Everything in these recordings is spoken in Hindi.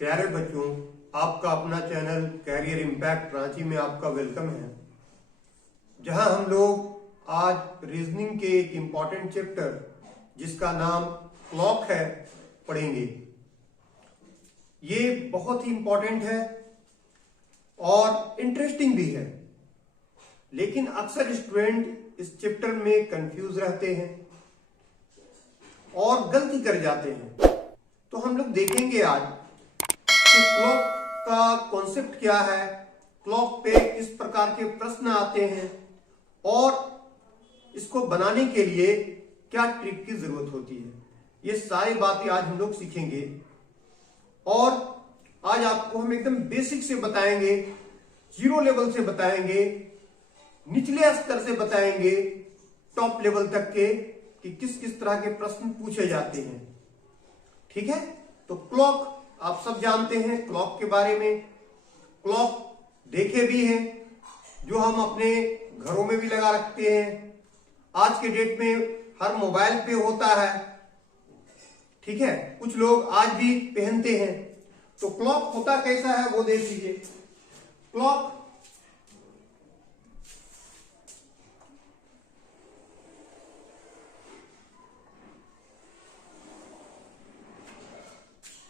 प्यारे बच्चों, आपका अपना चैनल कैरियर इम्पैक्ट रांची में आपका वेलकम है, जहां हम लोग आज रीजनिंग के एक इम्पॉर्टेंट चैप्टर जिसका नाम क्लॉक है पढ़ेंगे। ये बहुत ही इम्पॉर्टेंट है और इंटरेस्टिंग भी है, लेकिन अक्सर स्टूडेंट इस चैप्टर में कंफ्यूज रहते हैं और गलती कर जाते हैं। तो हम लोग देखेंगे आज कि क्लॉक का कॉन्सेप्ट क्या है, क्लॉक पे किस प्रकार के प्रश्न आते हैं और इसको बनाने के लिए क्या ट्रिक की जरूरत होती है। ये सारी बातें आज हम लोग सीखेंगे और आज आपको हम एकदम बेसिक से बताएंगे, जीरो लेवल से बताएंगे, निचले स्तर से बताएंगे, टॉप लेवल तक के कि किस किस तरह के प्रश्न पूछे जाते हैं। ठीक है, तो क्लॉक आप सब जानते हैं, क्लॉक के बारे में क्लॉक देखे भी हैं, जो हम अपने घरों में भी लगा रखते हैं। आज के डेट में हर मोबाइल पे होता है। ठीक है, कुछ लोग आज भी पहनते हैं। तो क्लॉक होता कैसा है वो देख लीजिए। क्लॉक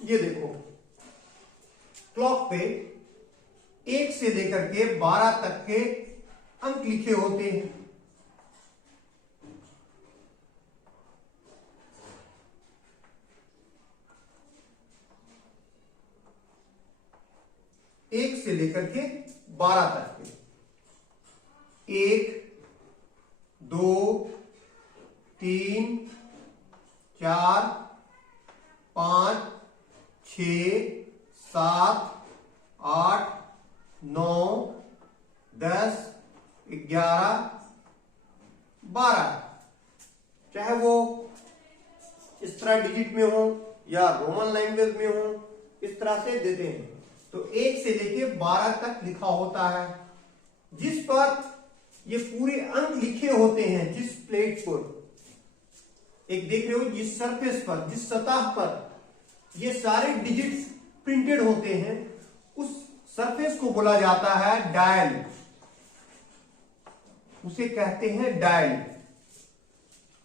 ये देखो, क्लॉक पे 1 से लेकर के 12 तक के अंक लिखे होते हैं। एक से लेकर के 12 तक के 1, 2, 3, 4, 5, 6, 7, 8, 9, 10, 11, 12, चाहे वो इस तरह डिजिट में हो या रोमन लैंग्वेज में हो, इस तरह से देते हैं। तो 1 से लेके 12 तक लिखा होता है, जिस पर ये पूरे अंक लिखे होते हैं। जिस प्लेट पर एक देख रहे हो, जिस सरफेस पर, जिस सतह पर ये सारे डिजिट्स प्रिंटेड होते हैं, उस सरफेस को बोला जाता है डायल। उसे कहते हैं डायल।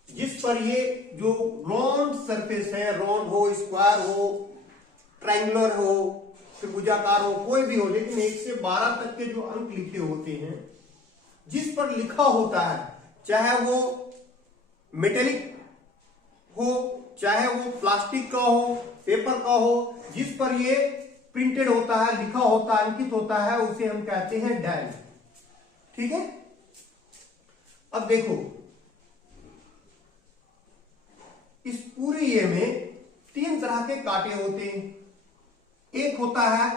जिस पर ये जो राउंड सरफेस है, राउंड हो, स्क्वायर हो, ट्रायंगुलर हो, त्रिभुजाकार हो, कोई भी हो, लेकिन 1 से 12 तक के जो अंक लिखे होते हैं, जिस पर लिखा होता है, चाहे वो मेटेलिक हो, चाहे वो प्लास्टिक का हो, पेपर का हो, जिस पर ये प्रिंटेड होता है, लिखा होता है, अंकित होता है, उसे हम कहते हैं डायल। ठीक है, अब देखो, इस पूरे ये में 3 तरह के कांटे होते हैं। एक होता है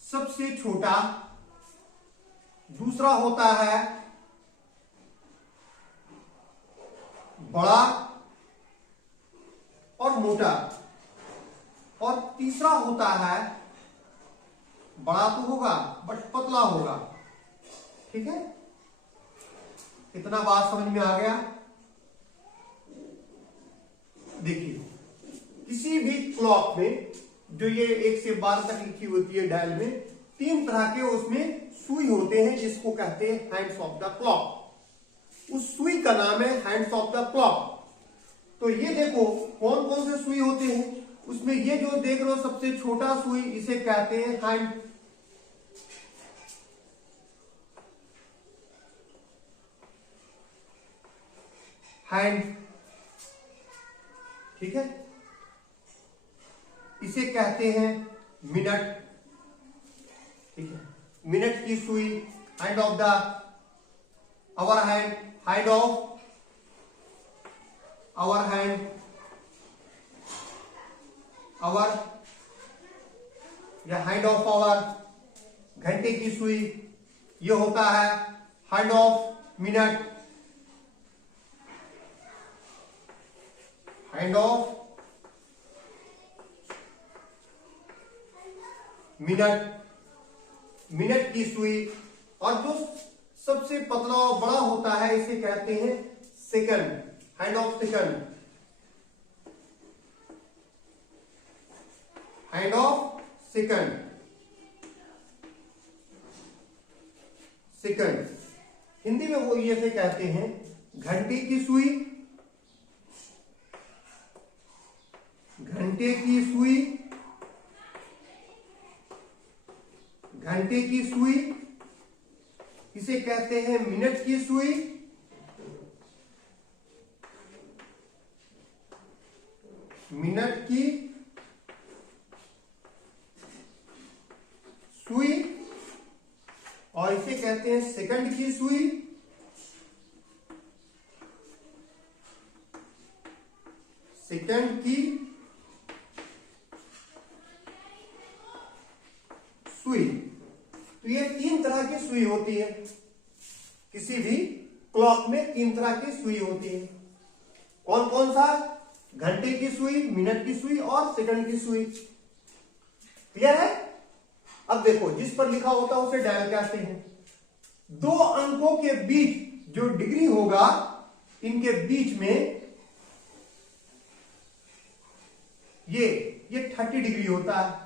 सबसे छोटा, दूसरा होता है बड़ा और मोटा, और तीसरा होता है बड़ा तो होगा बट पतला होगा। ठीक है, इतना बात समझ में आ गया। देखिए, किसी भी क्लॉक में जो ये 1 से 12 तक लिखी होती है डायल में, 3 तरह के उसमें सुई होते हैं, जिसको कहते हैं हैंड्स ऑफ द क्लॉक। उस सुई का नाम है हैंड्स ऑफ द क्लॉक। तो ये देखो कौन कौन से सुई होते हैं। उसमें ये जो देख रहे हो सबसे छोटा सुई, इसे कहते हैं हैंड। हैंड, ठीक है, इसे कहते हैं मिनट। ठीक है, मिनट की सुई, hand of the, hour hand, hand of hour hand, hour या हैंड ऑफ आवर। घंटे की सुई, ये होता है hand of minute, hand of minute, minute की सुई। और जो सबसे पतला और बड़ा होता है, इसे कहते हैं second, hand of second. Hand of second, second Hindi में वो ऐसे कहते हैं घंटे की सुई, घंटे की सुई, घंटे की सुई, इसे कहते हैं मिनट की सुई, मिनट की सुई, और इसे कहते हैं सेकंड की सुई, सेकंड की सुई। तो ये तीन तरह की सुई होती है, किसी भी क्लॉक में तीन तरह की सुई होती है। कौन कौन सा? घंटे की सुई, मिनट की सुई और सेकंड की सुई। क्लियर है? अब देखो, जिस पर लिखा होता है उसे डायल कहते हैं। दो अंकों के बीच जो डिग्री होगा, इनके बीच में ये 30 डिग्री होता है,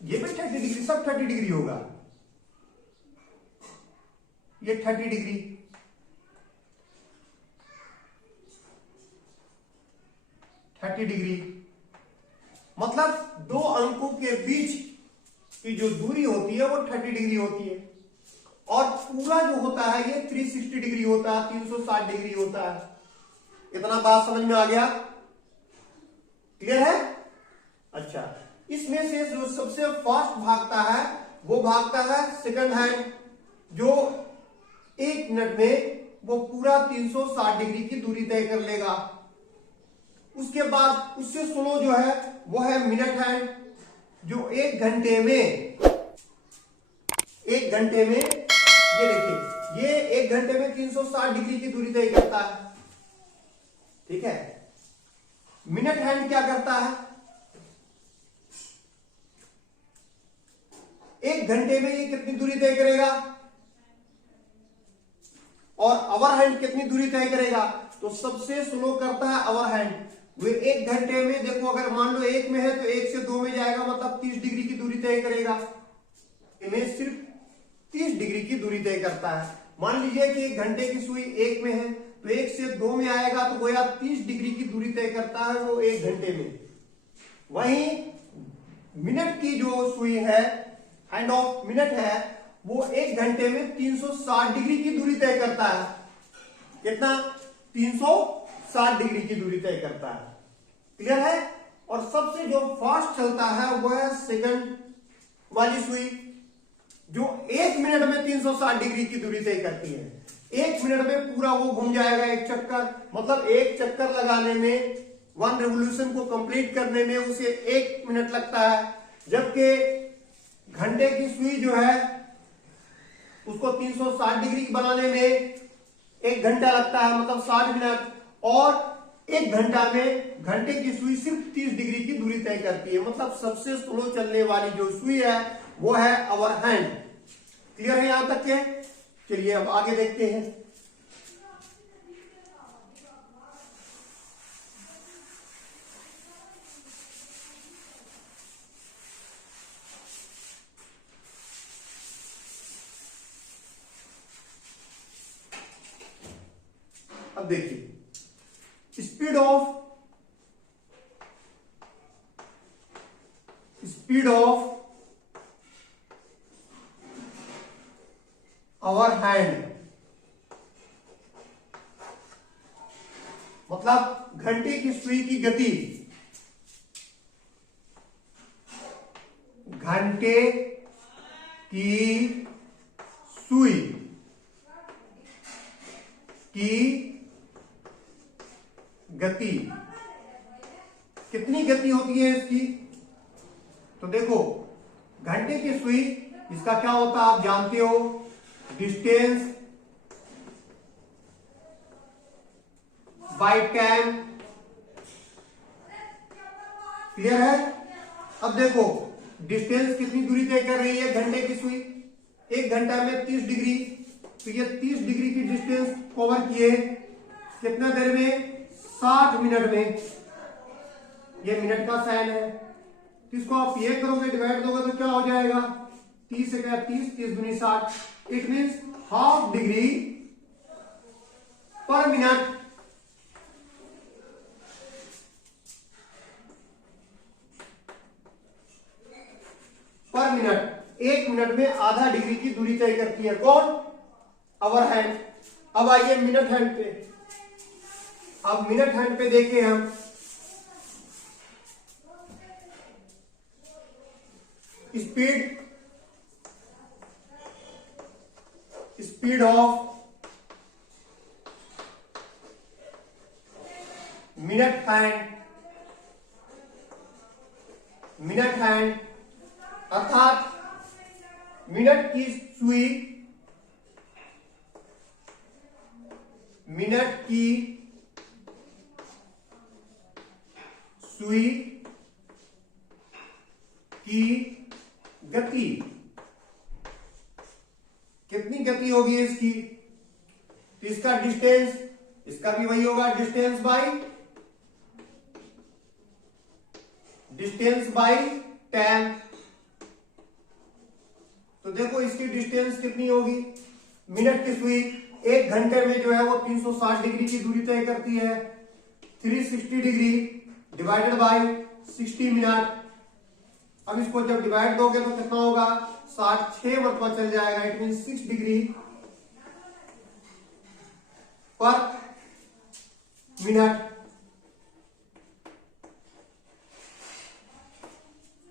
ये भी 30 डिग्री, सब 30 डिग्री होगा, ये 30 डिग्री, मतलब दो अंकों के बीच की जो दूरी होती है वो 30 डिग्री होती है, और पूरा जो होता है ये 360 डिग्री होता है, 360 डिग्री होता है। इतना बात समझ में आ गया? क्लियर है? अच्छा, इसमें से जो सबसे फास्ट भागता है वो भागता है सेकंड हैंड, जो 1 मिनट में वो पूरा 360 डिग्री की दूरी तय कर लेगा। उसके बाद उससे स्लो जो है वो है मिनट हैंड, जो 1 घंटे में, 1 घंटे में, ये देखिए, ये 1 घंटे में 360 डिग्री की दूरी तय करता है। ठीक है? मिनट हैंड क्या करता है? 1 घंटे में ये कितनी दूरी तय करेगा, और आवर हैंड कितनी दूरी तय करेगा? तो सबसे स्लो करता है आवर हैंड। वो 1 घंटे में देखो, अगर मान लो 1 में है तो 1 से 2 में जाएगा, मतलब 30 डिग्री की दूरी तय करेगा। इमेज सिर्फ 30 डिग्री की दूरी तय करता है। मान लीजिए कि 1 घंटे की सुई 1 में है तो 1 से 2 में आएगा, तो गोया 30 डिग्री की दूरी तय करता है वो 1 घंटे में। वहीं मिनट की जो सुई है, हैंड ऑफ मिनट है, वो 1 घंटे में 360 डिग्री की दूरी तय करता है। कितना? 360 डिग्री की दूरी तय करता है। क्लियर है? और सबसे जो फास्ट चलता है वो है सेकंड वाली सुई, जो 1 मिनट में 360 डिग्री की दूरी तय करती है। 1 मिनट में पूरा वो घूम जाएगा, एक चक्कर, मतलब एक चक्कर लगाने में, 1 रेवोल्यूशन को कंप्लीट करने में उसे 1 मिनट लगता है। जबकि घंटे की सुई जो है उसको 360 डिग्री बनाने में 1 घंटा लगता है, मतलब 60 मिनट, और 1 घंटा में घंटे की सुई सिर्फ 30 डिग्री की दूरी तय करती है। मतलब सबसे स्लो चलने वाली जो सुई है वो है आवर हैंड। क्लियर है यहां तक के? चलिए अब आगे देखते हैं। अब देखिए, स्पीड ऑफ आवर हैंड, मतलब घंटे की सुई की गति, घंटे की सुई की गति, कितनी गति होती है इसकी? तो देखो, घंटे की सुई, इसका क्या होता है आप जानते हो, डिस्टेंस बाय टाइम। क्लियर है? अब देखो, डिस्टेंस कितनी दूरी तय कर रही है घंटे की सुई? 1 घंटा में 30 डिग्री, तो ये 30 डिग्री की डिस्टेंस कवर किए कितना देर में? 60 मिनट में। ये मिनट का साइन है, तो इसको आप ये करोगे, डिवाइड दोगे तो क्या हो जाएगा, 30 से क्या 30, 30 दूनी 60, इट मीन्स हाफ डिग्री पर मिनट। पर मिनट, एक मिनट में आधा डिग्री की दूरी तय करती है कौन, अवर हैंड। अब आइए मिनट हैंड पे, अब मिनट हैंड पे देखें हम, स्पीड ऑफ मिनट हैंड अर्थात मिनट की सुई, मिनट की सुई की गति, कितनी गति होगी इसकी, तो इसका डिस्टेंस, इसका भी वही होगा, डिस्टेंस बाई टाइम। तो देखो इसकी डिस्टेंस कितनी होगी, मिनट की सुई 1 घंटे में जो है वो 360 डिग्री की दूरी तय करती है, 360 डिग्री डिवाइडेड बाय 60 मिनट। अब इसको जब डिवाइड दोगे तो कितना होगा, 60 6 मरतबा चल जाएगा, इट मीन 6 डिग्री पर मिनट।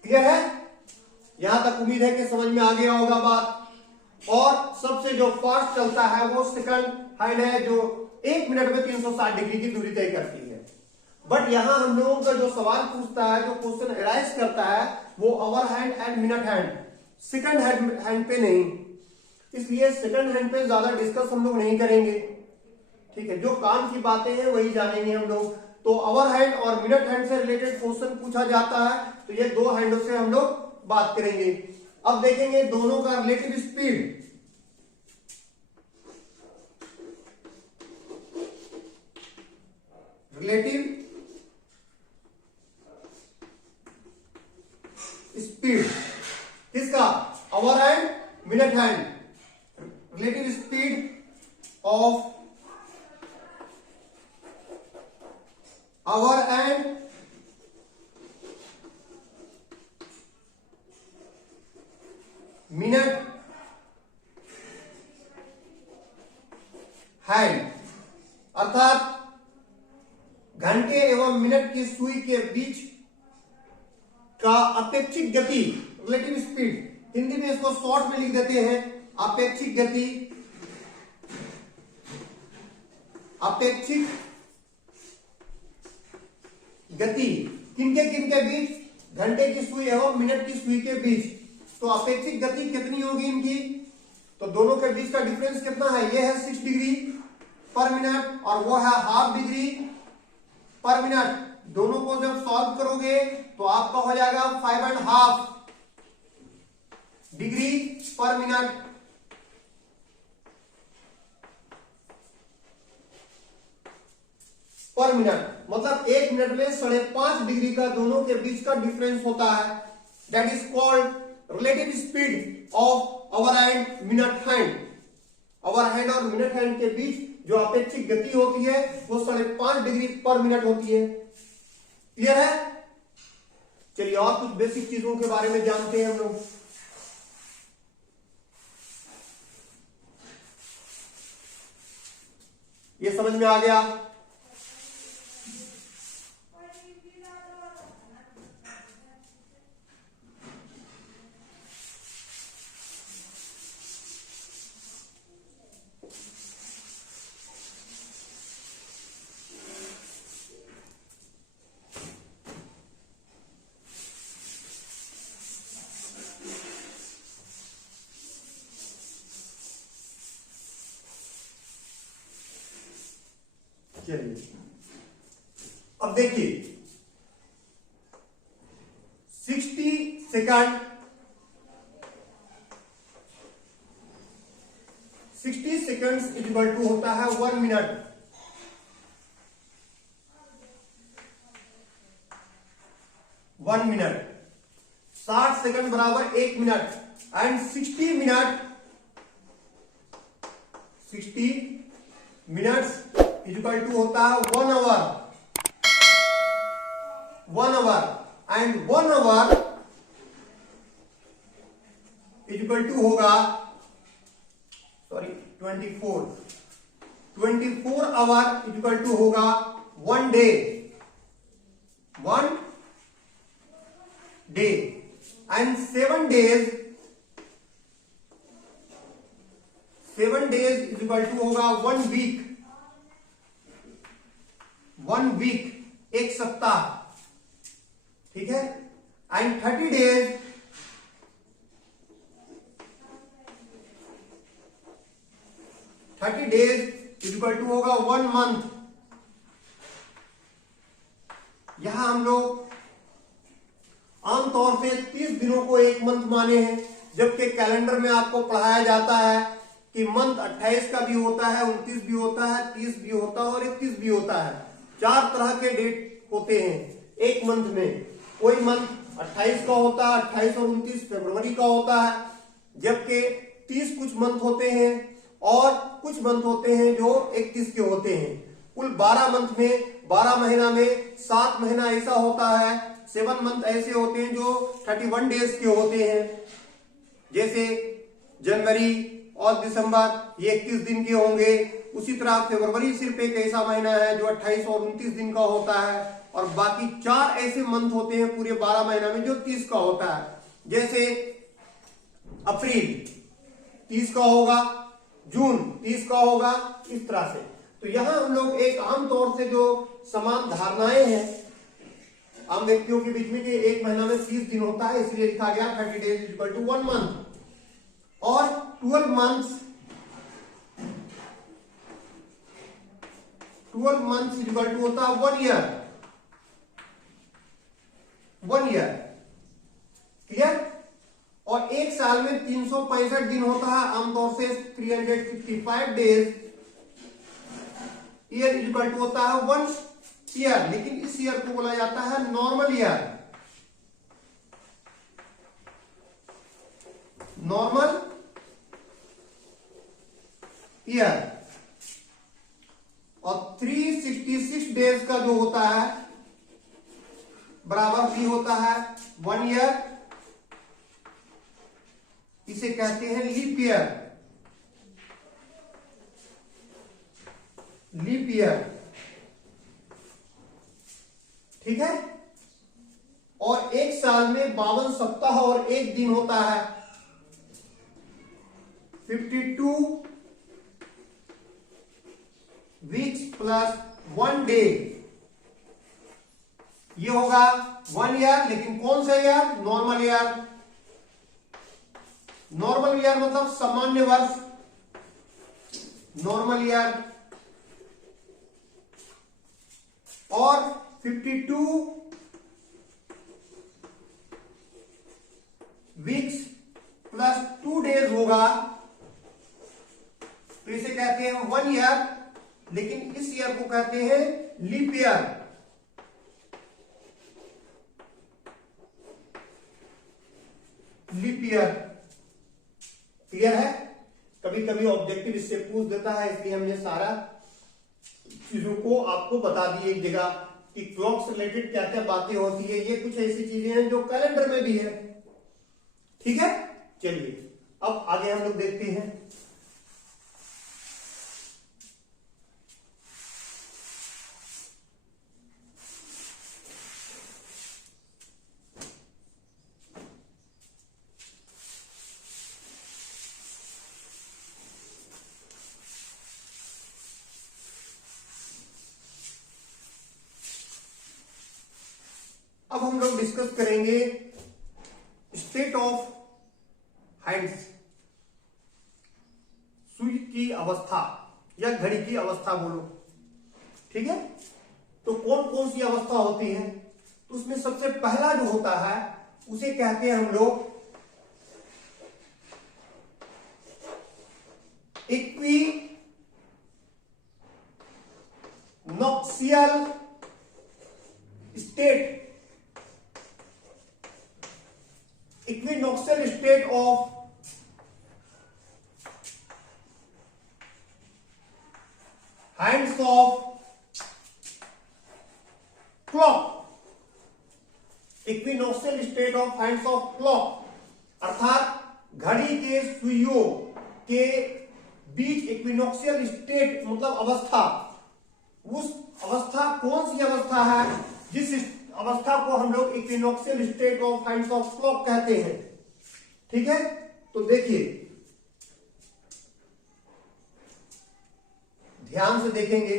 क्लियर है, यहां तक उम्मीद है कि समझ में आ गया होगा बात। और सबसे जो फास्ट चलता है वो सेकंड हैंड है, जो 1 मिनट में 360 डिग्री की दूरी तय करती है। बट यहां हम लोगों का जो सवाल पूछता है, जो क्वेश्चन एराइज करता है, वो hour hand and minute hand, second hand पे नहीं, इसलिए सेकंड हैंड पे ज्यादा डिस्कस हम लोग नहीं करेंगे। ठीक है, जो काम की बातें हैं वही जानेंगे हम लोग। तो अवर हैंड और मिनट हैंड से रिलेटेड क्वेश्चन पूछा जाता है, तो ये 2 हैंडों से हम लोग बात करेंगे। अब देखेंगे दोनों का रिलेटिव स्पीड, किसका, hour hand minute hand, relative speed of hour and minute hand, अर्थात घंटे एवं मिनट की सुई के बीच का अपेक्षित गति, रिलेटिव स्पीड, हिंदी में इसको शॉर्ट में लिख देते हैं अपेक्षित गति, अपेक्षित गति किनके किनके बीच, घंटे की सुई एवं मिनट की सुई के बीच। तो अपेक्षित गति कितनी होगी इनकी, तो दोनों के बीच का डिफरेंस कितना है, ये है 6 डिग्री पर मिनट और वो है हाफ डिग्री पर मिनट। दोनों को जब सॉल्व करोगे तो आपका हो जाएगा 5.5 डिग्री पर मिनट। पर मिनट मतलब 1 मिनट में 5.5 डिग्री का दोनों के बीच का डिफरेंस होता है, that is called relative speed of hour and minute hand. Our hand और मिनट हैंड के बीच जो अपेक्षित गति होती है वो 5.5 डिग्री पर मिनट होती है। क्लियर है, चलिए और कुछ बेसिक चीजों के बारे में जानते हैं हम लोग। ये समझ में आ गया, चलिए अब देखिए 60 सेकंड, 60 सेकंड्स इक्वल टू होता है 1 मिनट। 1 मिनट, 60 सेकंड बराबर 1 minute, and 60 minutes equal to होता है 1 hour, 1 hour, and 1 hour equal to होगा, सॉरी 24 आवर इक्वल टू होगा 1 day, 1 day, and 7 days is equal to होगा 1 वीक, 1 वीक, एक सप्ताह, ठीक है, and 30 days is equal to होगा 1 मंथ। यहां हम लोग आमतौर से 30 दिनों को एक मंथ माने हैं, जबकि कैलेंडर में आपको पढ़ाया जाता है कि मंथ 28 का भी होता है, 29 भी होता है, 30 भी होता है और 31 भी होता है। 4 तरह के डेट होते हैं एक मंथ में। कोई मंथ 28 का होता है, 28 और 29 फरवरी का होता है, जबकि 30 कुछ मंथ होते हैं और कुछ मंथ होते हैं जो 31 के होते हैं। कुल 12 मंथ में, 12 महीना में 7 महीना ऐसा होता है, 7 मंथ ऐसे होते हैं जो 31 डेज के होते हैं, जैसे जनवरी और दिसंबर ये 31 दिन के होंगे। उसी तरह फरवरी सिर्फ एक ऐसा महीना है जो 28 और 29 दिन का होता है, और बाकी 4 ऐसे मंथ होते हैं पूरे 12 महीना में जो 30 का होता है, जैसे अप्रैल 30 का होगा, जून 30 का होगा, इस तरह से। तो यहां हम लोग एक आम तौर से जो समान धारणाएं हैं आम व्यक्तियों के बीच में कि एक महीना में 30 दिन होता है, इसलिए लिखा गया 30 डेज इक्वल टू 1 मंथ, और 12 मंथ्स इक्वल टू होता है 1 ईयर, 1 ईयर, क्लियर। और एक साल में 365 दिन होता है, आमतौर से 365 डेज, ईयर इक्वल टू होता है 1 ईयर, लेकिन इस ईयर को बोला जाता है नॉर्मल ईयर, नॉर्मल ईयर। और 366 डेज का जो होता है बराबर भी होता है 1 ईयर, इसे कहते हैं लीप ईयर, लीप ईयर, ठीक है। और एक साल में 52 सप्ताह और एक दिन होता है, 52 वीक्स प्लस 1 डे, ये होगा 1 ईयर। लेकिन कौन सा year? Normal year. Normal year मतलब सामान्य वर्ष, नॉर्मल ईयर। और 52 वीक्स प्लस 2 डेज होगा, तो इसे कहते हैं 1 ईयर, लेकिन इस ईयर को कहते हैं leap year. Leap year, clear है। कभी कभी ऑब्जेक्टिव इससे पूछ देता है, इसलिए हमने सारा चीजों को आपको बता दी एक जगह कि क्लॉक से रिलेटेड क्या क्या बातें होती है। ये कुछ ऐसी चीजें हैं जो कैलेंडर में भी है, ठीक है। चलिए अब आगे हम लोग देखते हैं। अब हम लोग डिस्कस करेंगे स्टेट ऑफ हैंड्स, सुई की अवस्था या घड़ी की अवस्था बोलो, ठीक है। तो कौन कौन सी अवस्था होती है? तो उसमें सबसे पहला जो होता है उसे कहते हैं हम लोग equinoctial state. Equinoctial state of hands of clock, equinoctial state of hands of clock, अर्थात घड़ी के सुइयों के बीच इक्विनॉक्शियल स्टेट मतलब अवस्था, उस अवस्था कौन सी अवस्था है जिस अवस्था को हम लोग equinoctial state of hands of clock कहते हैं। ठीक है, तो देखिए ध्यान से देखेंगे,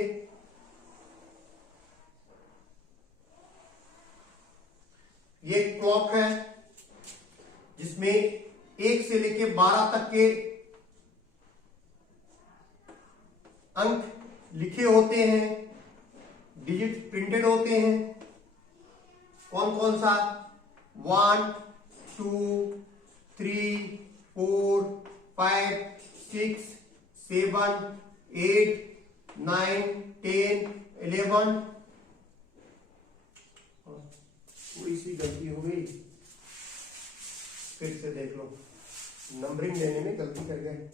ये क्लॉक है जिसमें 1 से लेके 12 तक के अंक लिखे होते हैं, डिजिट प्रिंटेड होते हैं। कौन कौन सा? 1 2 3 4 5 6 7 8 9 10 11। थोड़ी सी गलती हो गई, फिर से देख लो, नंबरिंग देने में गलती कर गए।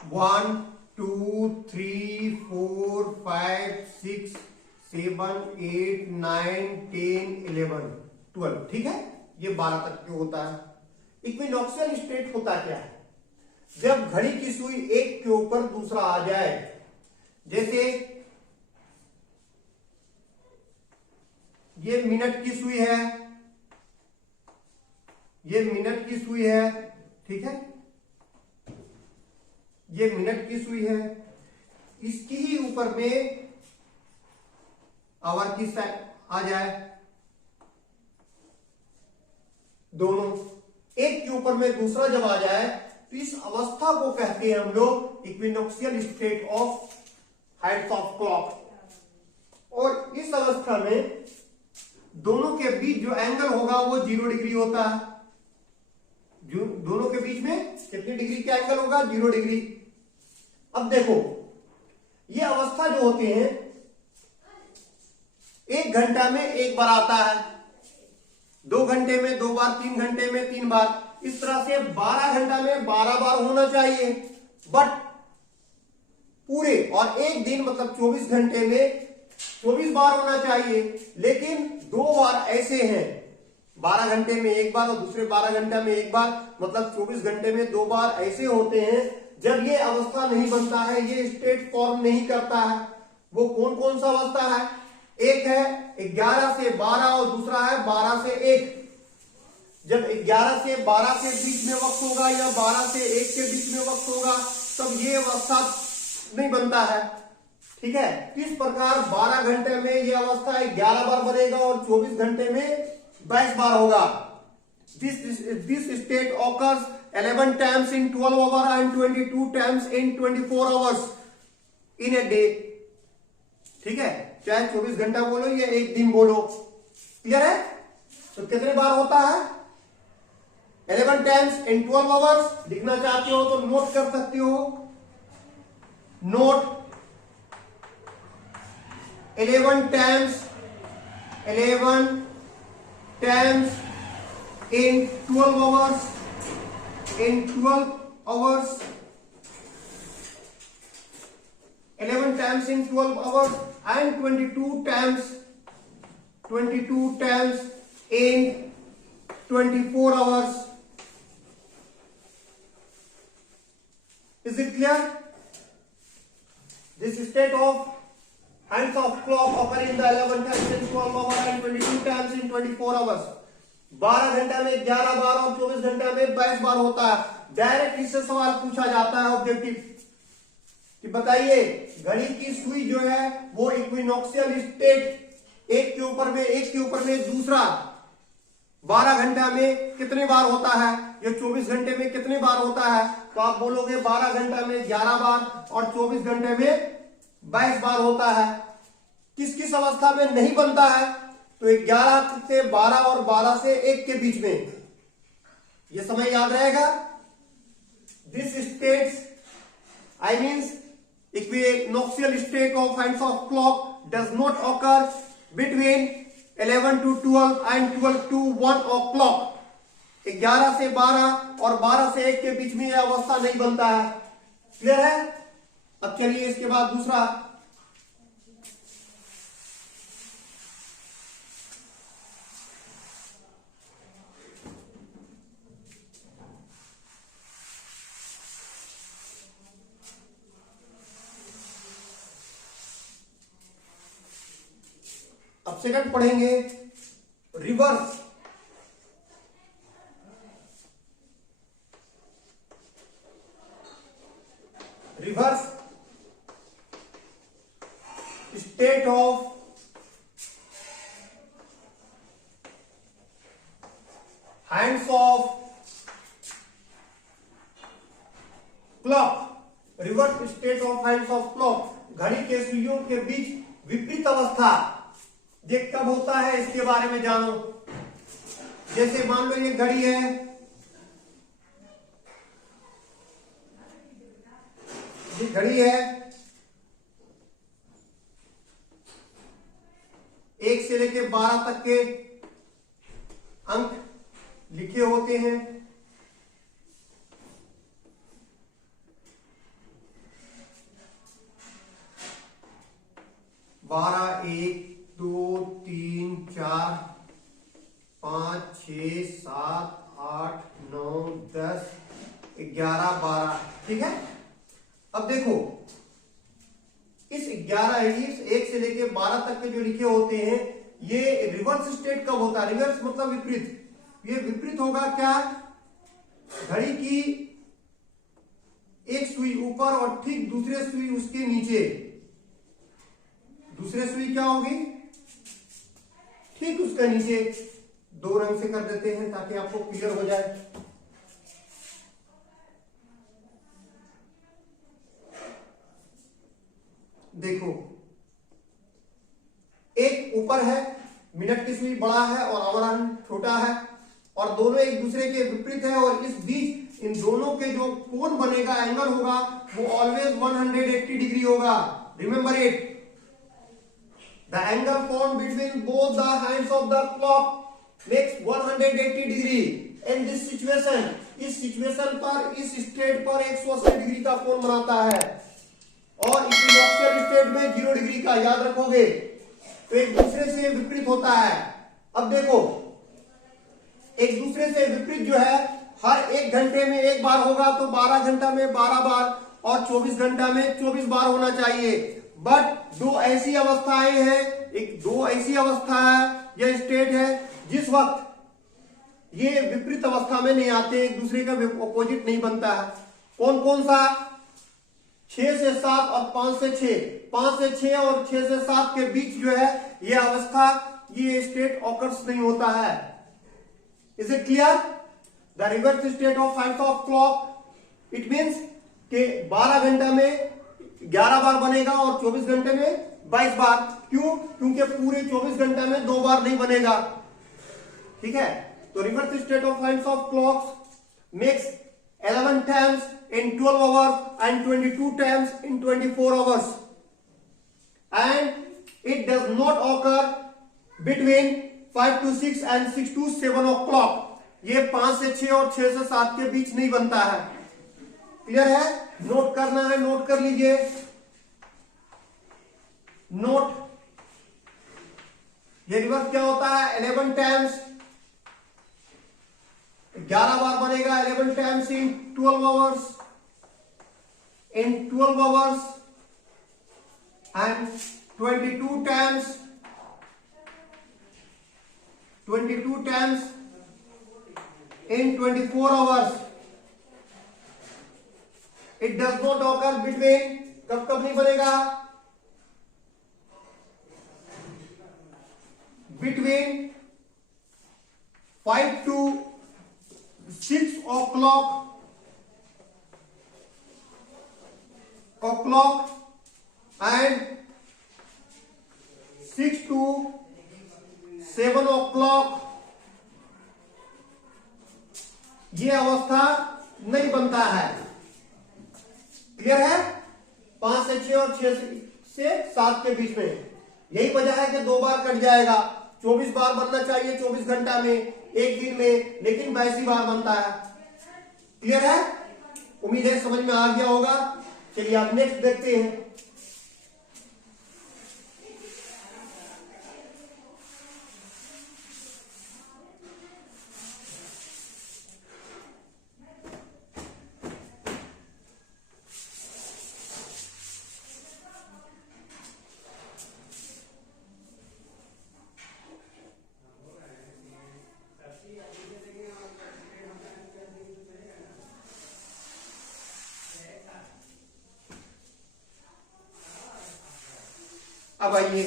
वन 2 3 4 5 6 7 8 9 10 11 12। ठीक है, ये 12 तक के होता है। इक्विनॉक्शियल स्टेट होता क्या है? जब घड़ी की सुई एक के ऊपर दूसरा आ जाए, जैसे ये मिनट की सुई है, ये मिनट की सुई है, ठीक है, ये मिनट की सुई है, इसकी ही ऊपर में आवर की साइड आ जाए, दोनों एक के ऊपर में दूसरा जब आ जाए तो इस अवस्था को कहते हैं हम लोग equinoctial state of hands of clock. और इस अवस्था में दोनों के बीच जो एंगल होगा वो 0 डिग्री होता है। जो दोनों के बीच में कितनी डिग्री का एंगल होगा? 0 डिग्री। अब देखो ये अवस्था जो होती है 1 घंटा में एक बार आता है, 2 घंटे में 2 बार, 3 घंटे में 3 बार, इस तरह से 12 घंटा में 12 बार होना चाहिए। बट पूरे और एक दिन मतलब 24 घंटे में 24 बार होना चाहिए, लेकिन 2 बार ऐसे हैं, 12 घंटे में एक बार और दूसरे 12 घंटा में एक बार, मतलब 24 घंटे में 2 बार ऐसे होते हैं। जब ये अवस्था नहीं बनता है, ये स्टेट फॉर्म नहीं करता है, वो कौन कौन सा अवस्था है? एक है 11 से 12 और दूसरा है 12 से 1। जब 11 से 12 के बीच में वक्त होगा या 12 से 1 के बीच में वक्त होगा तब ये अवस्था नहीं बनता है। ठीक है, इस प्रकार 12 घंटे में ये अवस्था 11 बार बनेगा और 24 घंटे में 22 बार होगा। This state occurs 11 times in 12 hours and 22 times in 24 hours in a day। ठीक है, चाहे 24 घंटा बोलो या एक दिन बोलो, क्लियर है? तो कितने बार होता है? 11 times in 12 hours। लिखना चाहते हो तो नोट कर सकते हो, note 11 times in 12 hours, in 12 hours, 11 times in 12 hours and 22 times in 24 hours। Is it clear? This state of hands of clock occur in the 11 times in 12 hours and 22 times in 24 hours। 12 घंटा में 11 बार और 24 घंटा में 22 बार होता है। डायरेक्ट इससे सवाल पूछा जाता है ऑब्जेक्टिव कि बताइए घड़ी की सुई जो है वो इक्विनॉक्शियल स्टेट एक के ऊपर में दूसरा 12 घंटा में कितने बार होता है या 24 घंटे में कितने बार होता है? तो आप बोलोगे 12 घंटा में 11 बार और 24 घंटे में 22 बार होता है। किस किस अवस्था में नहीं बनता है? तो 11 से 12 और 12 से 1 के बीच में। ये समय याद रहेगा। This states I means equinoctial state of hands of clock does not occur between 11 to 12 and 12 to 1 o'clock. 11 से 12 और 12 से 1 के बीच में यह अवस्था नहीं बनता है। क्लियर है? अब चलिए इसके बाद दूसरा, अब सेकंड पढ़ेंगे reverse. Reverse state of hands of clock. Reverse state of hands of clock, घड़ी के सुइयों के बीच विपरीत अवस्था ये कब होता है, इसके बारे में जानो। जैसे मान लो ये घड़ी है, ये घड़ी है, 1 से लेके 12 तक के अंक लिखे होते हैं। बारह, 1, 2, 3, 4, 5, 6, 7, 8, 9, 10, 11, 12। ठीक है। अब देखो इस 1 से लेके 12 तक के जो लिखे होते हैं, ये रिवर्स स्टेट कब होता है? रिवर्स मतलब विपरीत। ये विपरीत होगा क्या? घड़ी की एक सुई ऊपर और ठीक दूसरे सुई उसके नीचे। दूसरे सुई क्या होगी? ठीक उसका नीचे। 2 रंग से कर देते हैं ताकि आपको क्लियर हो जाए। देखो एक ऊपर है, मिनट की सुई बड़ा है और अवरहन छोटा है, और दोनों एक दूसरे के विपरीत है, और इस बीच इन दोनों के जो कोण बनेगा, एंगल होगा, वो ऑलवेज 180 डिग्री होगा। Remember it, the angle form between both the hands of the clock makes 180 degree. In this situation, इस सिचुएशन पर, इस स्टेट पर 180 डिग्री का कोण बनाता है, और इक्विनॉक्शियल स्टेट में 0 डिग्री का, याद रखोगे। तो एक दूसरे से विपरीत होता है। अब देखो एक दूसरे से विपरीत जो है, हर 1 घंटे में 1 बार होगा, तो 12 घंटा में 12 बार, और 24 घंटा में 24 बार होना चाहिए। बट 2 ऐसी अवस्थाएं हैं, एक 2 ऐसी अवस्था है या स्टेट है जिस वक्त ये विपरीत अवस्था में नहीं आते, एक दूसरे का अपोजिट नहीं बनता है। कौन कौन सा? 6 से 7 और 5 से 6। 5 से 6 और 6 से 7 के बीच जो है ये अवस्था, ये स्टेट ऑकर्स नहीं होता है। Is it clear? The reverse state of hands of clock, it means कि 12 घंटा में 11 बार बनेगा और 24 घंटे में 22 बार। क्यों? क्योंकि पूरे 24 घंटे में 2 बार नहीं बनेगा। ठीक है। तो reverse state of hands of clocks makes 11 times in 12 hours and 22 times in 24 hours, and it does not occur between 5 to 6 and 6 to 7 o'clock. ये 5 से 6 और 6 से 7 के बीच नहीं बनता है। क्लियर है? नोट करना है, नोट कर लीजिए। नोट, ये रिवर्स क्या होता है? 11 times, 11 बार बनेगा। 11 times in 12 hours, in 12 hours, and 22 times, 22 times in 24 hours. It does not occur between, कब कब नहीं बनेगा? Between 5 to 6 o'clock and बनता है। क्लियर है? 5 से 6 और 6 से 7 के बीच में। यही वजह है कि 2 बार कट जाएगा। 24 बार बनना चाहिए 24 घंटा में, एक दिन में, लेकिन 82 बार बनता है। क्लियर है? उम्मीद है समझ में आ गया होगा। चलिए आप नेक्स्ट देखते हैं। अब आइए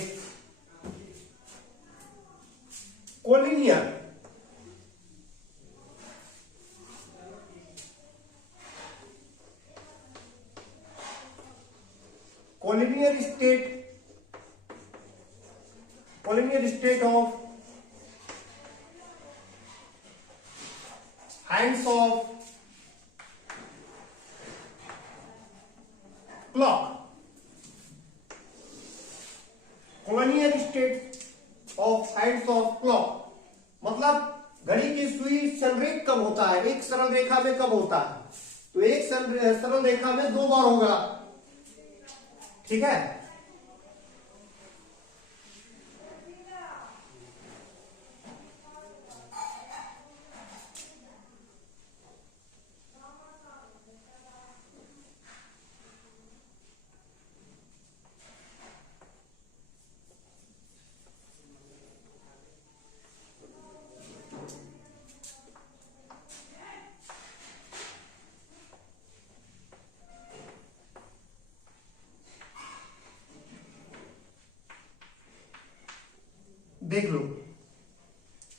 collinear. Collinear state of hands of clock. Collinear state of hands of clock मतलब घड़ी की सुई संरेख कब होता है, एक सरल रेखा में कब होता है? तो एक सरल रेखा में 2 बार होगा। ठीक है? देख लो,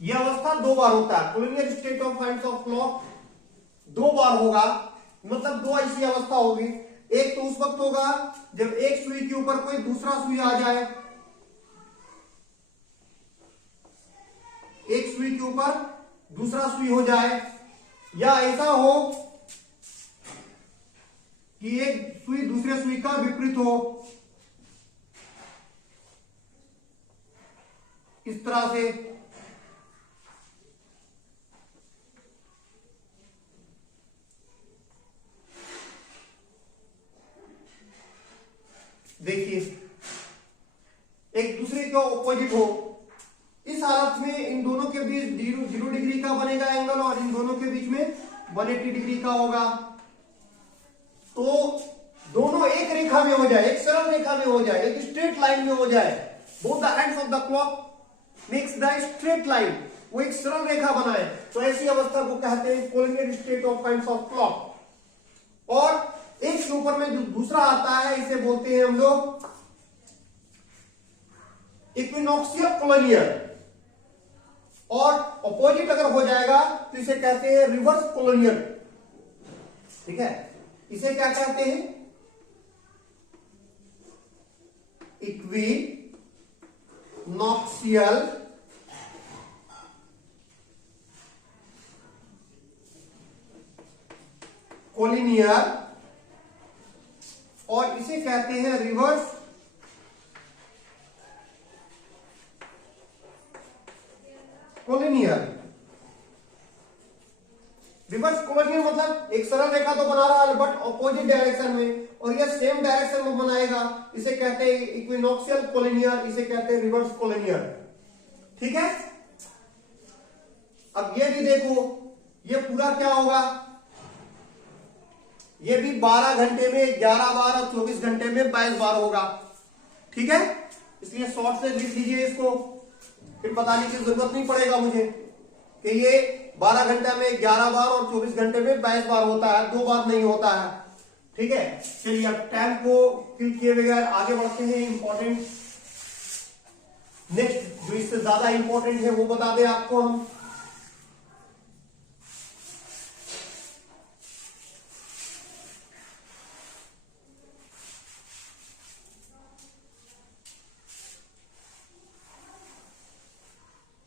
यह अवस्था 2 बार होता है। Collinear state of hands of clock 2 बार होगा, मतलब 2 ऐसी अवस्था होगी। एक तो उस वक्त होगा जब एक सुई के ऊपर कोई दूसरा सुई आ जाए, एक सुई के ऊपर दूसरा सुई हो जाए, या ऐसा हो कि एक सुई दूसरे सुई का विपरीत हो, इस तरह से। देखिए, एक दूसरे के ऑपोजिट हो, इस हालत में इन दोनों के बीच 0 डिग्री का बनेगा एंगल और इन दोनों के बीच में 180 डिग्री का होगा। तो दोनों एक रेखा में हो जाए, एक सरल रेखा में हो जाए, एक स्ट्रेट लाइन में हो जाए। Both the ends of the clock makes the straight line, वो एक सरल रेखा बनाए, तो ऐसी अवस्था को कहते हैं collinear state of hands of clock. और एक के ऊपर में जो दूसरा आता है इसे बोलते हैं हम लोग इक्विनॉक्सियल कोलिनियर, और अपोजिट अगर हो जाएगा तो इसे कहते हैं रिवर्स कोलिनियर। ठीक है? इसे क्या कहते हैं? इक्विनॉक्सियल कोलिनियर, और इसे कहते हैं रिवर्स कोलिनियर। रिवर्स कोलिनियर मतलब एक सरल रेखा तो बना रहा है बट ऑपोजिट डायरेक्शन में, और यह सेम डायरेक्शन में बनाएगा, इसे कहते हैं इक्विनॉक्सियल कोलिनियर, इसे कहते हैं रिवर्स कोलिनियर। ठीक है? अब ये भी देखो, ये पूरा क्या होगा, ये भी 12 घंटे में 11 बार और 24 घंटे में 22 बार होगा। ठीक है? इसलिए शॉर्ट से लिख लीजिए इसको, फिर बताने की जरूरत नहीं पड़ेगा मुझे कि ये 12 घंटा में 11 बार और 24 घंटे में 22 बार होता है, 2 बार नहीं होता है। ठीक है? चलिए अब टाइम को किल किए बगैर आगे बढ़ते हैं। इंपॉर्टेंट नेक्स्ट जो इससे ज्यादा इंपॉर्टेंट है वो बता दें आपको हम।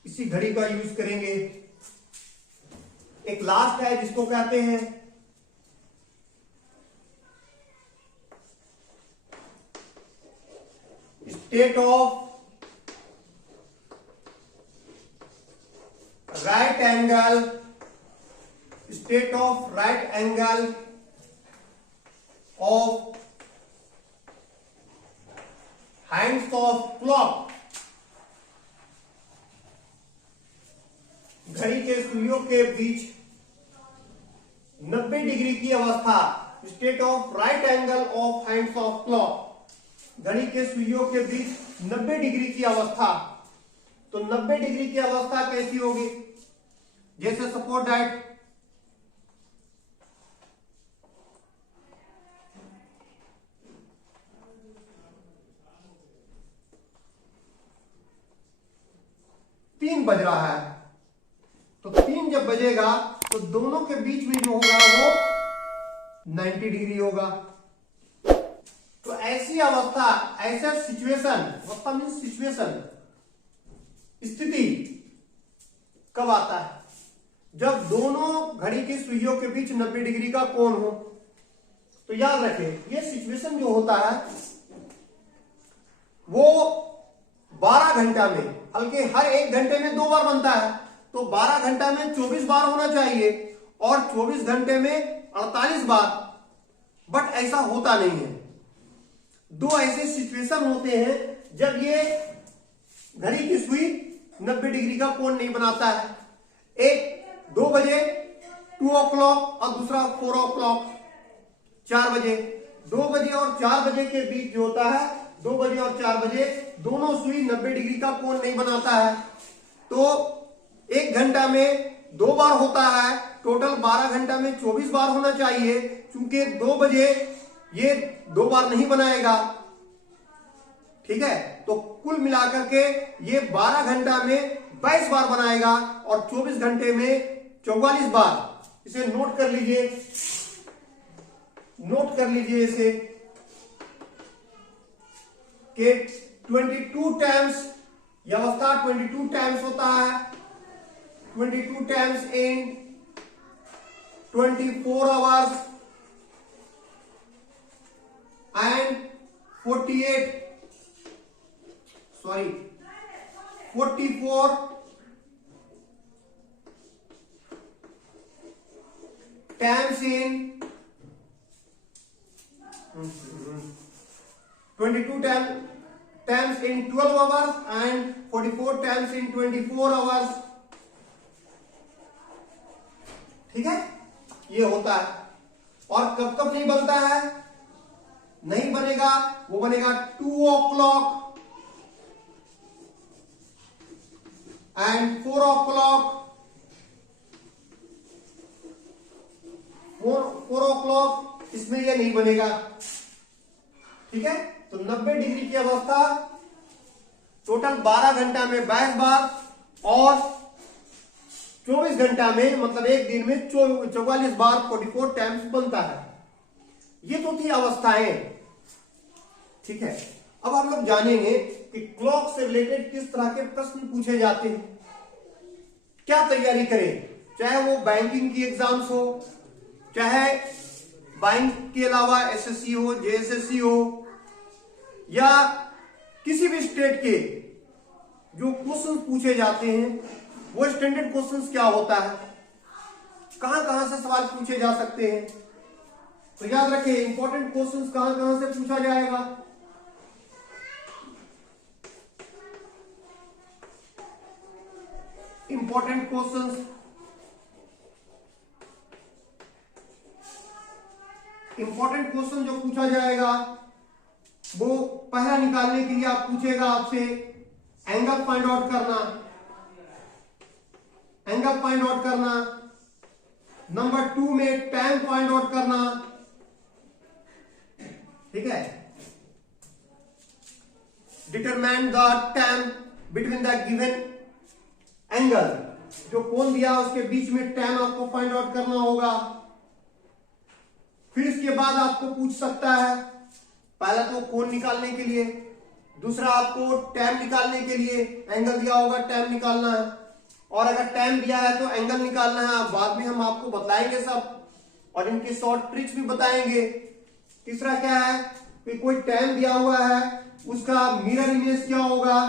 इसी घड़ी का यूज करेंगे। एक लास्ट है जिसको कहते हैं state of right angle, state of right angle of hands of clock, घड़ी के सुइयों के बीच 90 डिग्री की अवस्था, state of right angle of hands of clock, घड़ी के सुइयों के बीच 90 डिग्री की अवस्था। तो 90 डिग्री की अवस्था कैसी होगी? जैसे सपोज दैट तीन बज रहा है, तो 3 जब बजेगा तो दोनों के बीच में जो होगा वो 90 डिग्री होगा। तो ऐसी अवस्था, ऐसा सिचुएशन, अवस्था मीन्स सिचुएशन, स्थिति कब आता है? जब दोनों घड़ी की सुइयों के बीच 90 डिग्री का कोण हो। तो याद रखें, ये सिचुएशन जो होता है वो 12 घंटा में, बल्कि हर 1 घंटे में 2 बार बनता है, तो 12 घंटा में 24 बार होना चाहिए और 24 घंटे में 48 बार। बट ऐसा होता नहीं है। दो ऐसे सिचुएशन होते हैं जब ये घड़ी की सुई 90 डिग्री का कोण नहीं बनाता है। एक 2 बजे 2 o'clock और दूसरा 4 o'clock 4 बजे। 2 बजे और 4 बजे के बीच जो होता है, 2 बजे और 4 बजे दोनों सुई 90 डिग्री का कोण नहीं बनाता है। तो 1 घंटा में 2 बार होता है, टोटल 12 घंटा में 24 बार होना चाहिए। क्योंकि 2 बजे ये 2 बार नहीं बनाएगा, ठीक है। तो कुल मिलाकर के ये 12 घंटा में 22 बार बनाएगा और 24 घंटे में 44 बार। इसे नोट कर लीजिए, नोट कर लीजिए इसे कि 22 टाइम्स, यह अवस्था 22 टाइम्स होता है। 22 times in 24 hours and 44 times in 22 times in 12 hours and 44 times in 24 hours, ठीक है। ये होता है। और कब कब नहीं बनता है? नहीं बनेगा, वो बनेगा 2 o'clock and 4 o'clock, 4 o'clock इसमें ये नहीं बनेगा, ठीक है। तो 90 डिग्री की अवस्था टोटल 12 घंटा में 22 बार और 24 घंटा में, मतलब एक दिन में 44 बार 44 टाइम्स बनता है। ये तो थी अवस्थाएं, ठीक है। अब हम लोग जानेंगे कि क्लॉक से रिलेटेड किस तरह के प्रश्न पूछे जाते हैं, क्या तैयारी करें, चाहे वो बैंकिंग की एग्जाम्स हो, चाहे बैंक के अलावा एसएससी हो, जेएसएससी हो, या किसी भी स्टेट के जो क्वेश्चन पूछे जाते हैं वो स्टैंडर्ड क्वेश्चंस क्या होता है, कहां कहां से सवाल पूछे जा सकते हैं। तो याद रखें, इंपॉर्टेंट क्वेश्चंस कहां कहां से पूछा जाएगा। इंपॉर्टेंट क्वेश्चंस, इंपॉर्टेंट क्वेश्चन जो पूछा जाएगा वो पहला निकालने के लिए आप पूछेगा आपसे एंगल फाइंड आउट करना, एंगल फाइंड आउट करना। नंबर 2 में टाइम फाइंड आउट करना, ठीक है। Determine the time between the given angle, जो कोण दिया उसके बीच में टाइम आपको फाइंड आउट करना होगा। फिर इसके बाद आपको पूछ सकता है, पहला तो कोण निकालने के लिए, दूसरा आपको टाइम निकालने के लिए, एंगल दिया होगा टाइम निकालना है, और अगर टाइम दिया है तो एंगल निकालना है। बाद में हम आपको बताएंगे सब, और इनके शॉर्ट ट्रिक्स भी बताएंगे। तीसरा क्या है कि कोई टाइम दिया हुआ है, उसका मिरर इमेज क्या होगा?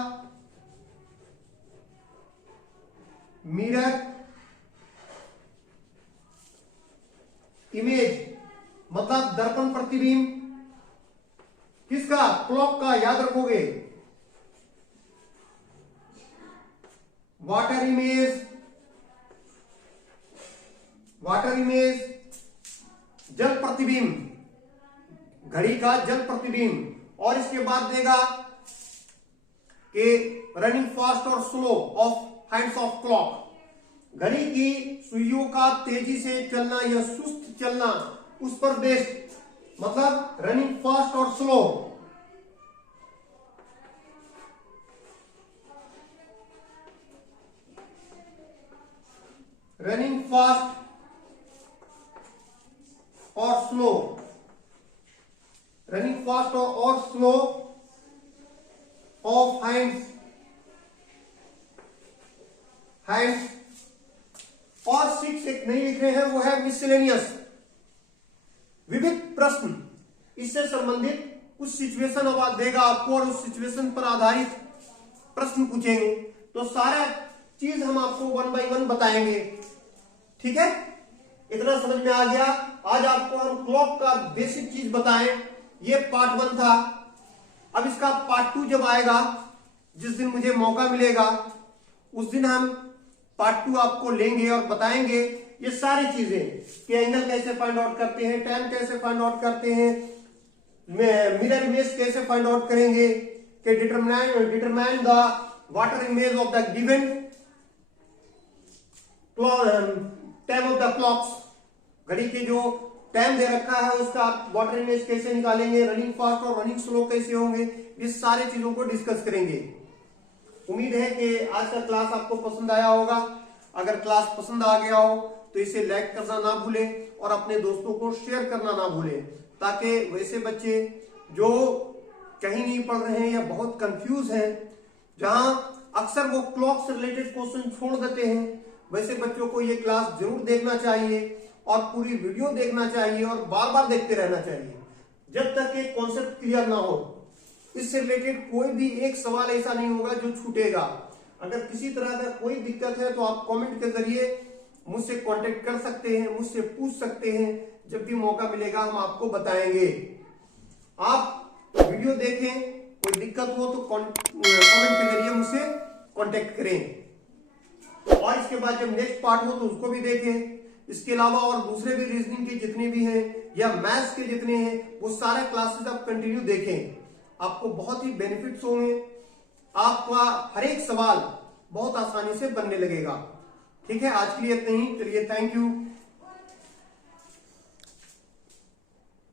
मिरर इमेज मतलब दर्पण प्रतिबिंब किसका? क्लॉक का, याद रखोगे। वाटर इमेज, वाटर इमेज जल प्रतिबिंब, घड़ी का जल प्रतिबिंब। और इसके बाद देगा कि रनिंग फास्ट और slow of hands of clock, घड़ी की सुइयों का तेजी से चलना या सुस्त चलना, उस पर बेस्ड, मतलब रनिंग फास्ट और स्लो। रनिंग फास्ट और स्लो, रनिंग फास्ट और स्लो ऑफ हैंड्स, हैंड्स। और 6 एक नहीं लिख रहे हैं, वो है मिसलेनियस, विविध प्रश्न। इससे संबंधित कुछ सिचुएशन अब देगा आपको और उस सिचुएशन पर आधारित प्रश्न पूछेंगे। तो सारा चीज हम आपको 1 बाय 1 बताएंगे, ठीक है? इतना समझ में आ गया। आज आपको हम क्लॉक का बेसिक चीज बताएं। ये पार्ट 1 था। अब इसका पार्ट 2 जब आएगा, जिस दिन मुझे मौका मिलेगा, उस दिन हम पार्ट 2 आपको लेंगे और बताएंगे ये सारी चीजें कि एंगल कैसे फाइंड आउट करते हैं, टाइम कैसे फाइंड आउट करते हैं, मिरर इमेज कैसे फाइंड आउट करेंगे, कि determine the water image of the given time of the clocks, घड़ी के जो टाइम दे रखा है उसका वाटर इमेज कैसे निकालेंगे, रनिंग फास्ट और रनिंग स्लो कैसे होंगे, इस सारे चीजों को डिस्कस करेंगे। उम्मीद है कि आज का क्लास आपको पसंद आया होगा। अगर क्लास पसंद आ गया हो तो इसे लाइक करना ना भूलें और अपने दोस्तों को शेयर करना ना भूलें, ताकि वैसे बच्चे जो कहीं नहीं पढ़ रहे हैं या बहुत कंफ्यूज हैं, जहां अक्सर वो क्लॉक से रिलेटेड क्वेश्चन छोड़ देते हैं, वैसे बच्चों को ये क्लास जरूर देखना चाहिए और पूरी वीडियो देखना चाहिए और बार बार देखते रहना चाहिए जब तक ये कॉन्सेप्ट क्लियर ना हो। इससे रिलेटेड कोई भी एक सवाल ऐसा नहीं होगा जो छूटेगा। अगर किसी तरह का कोई दिक्कत है तो आप कमेंट के जरिए मुझसे कांटेक्ट कर सकते हैं, मुझसे पूछ सकते हैं। जब भी मौका मिलेगा हम आपको बताएंगे। आप वीडियो देखें, कोई दिक्कत हो तो कमेंट के जरिए मुझसे कांटेक्ट करें। और इसके बाद जब नेक्स्ट पार्ट हो तो उसको भी देखें। इसके अलावा और दूसरे भी रीजनिंग के जितने भी हैं या मैथ्स के जितने हैं, वो सारे क्लासेस आप कंटिन्यू देखें। आपको बहुत ही बेनिफिट्स होंगे। आपका हर एक सवाल बहुत आसानी से बनने लगेगा। ठीक है, आज के लिए इतना ही। चलिए, थैंक यू।